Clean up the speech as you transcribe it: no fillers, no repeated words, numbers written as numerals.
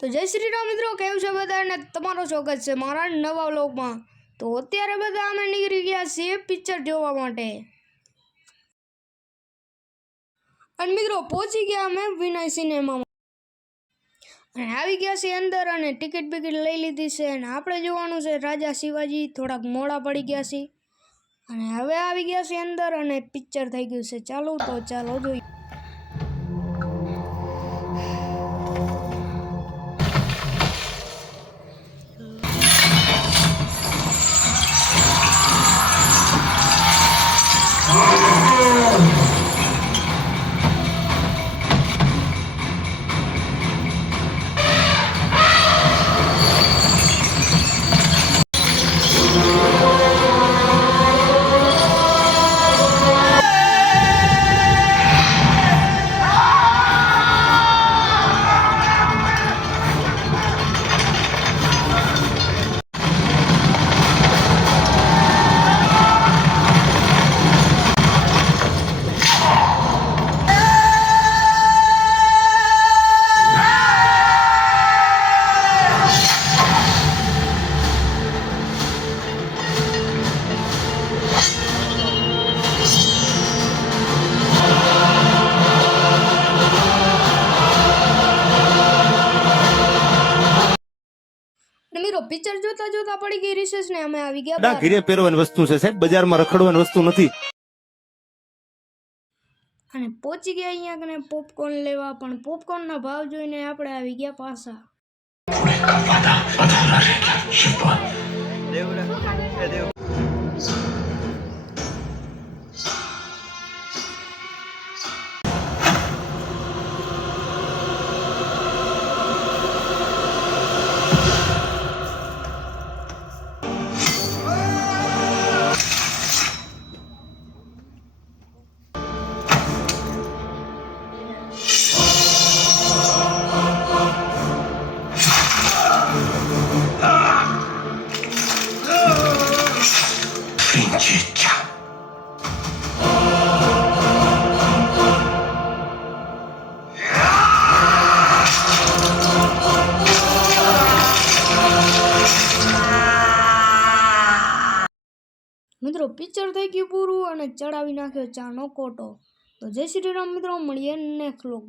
તો જય શ્રી રામ મિત્રો, કેમ છે બધાને? તમારું સ્વાગત છે મારા નવા વ્લોગમાં। તો અત્યારે બધા અમે નીકળી ગયા છીએ પિક્ચર જોવા માટે અને મિત્રો પહોંચી ગયા અમે વિનય સિનેમામાં અને આવી ગયા છીએ અંદર અને ટિકિટ બિકિટ લઈ લીધી છે અને આપણે જોવાનું છે રાજા શિવાજી। થોડાક મોડા પડી ગયા છીએ અને હવે આવી ગયા છીએ અંદર અને પિક્ચર થઈ ગયું છે ચાલુ। તો ચાલો જોઈએ। મિત્રો પિક્ચર જોતા જોતા પડી ગઈ રિસેસ ને અમે આવી ગયા બહાર। ઘરે પહેરવાની વસ્તુ છે સાહેબ, બજારમાં રખડવાની વસ્તુ નથી। અને પહોંચી ગયા અહીંયા કને પોપકોર્ન લેવા, પણ પોપકોર્ન ના ભાવ જોઈને આપણે આવી ગયા પાછા। મિત્રો પિક્ચર થઈ ગયું પૂરું અને ચડાવી નાખ્યો ચાનો કોટો। તો જય શ્રી રામ મિત્રો, મળીએ નેક્સ્ટ વ્લોગમાં।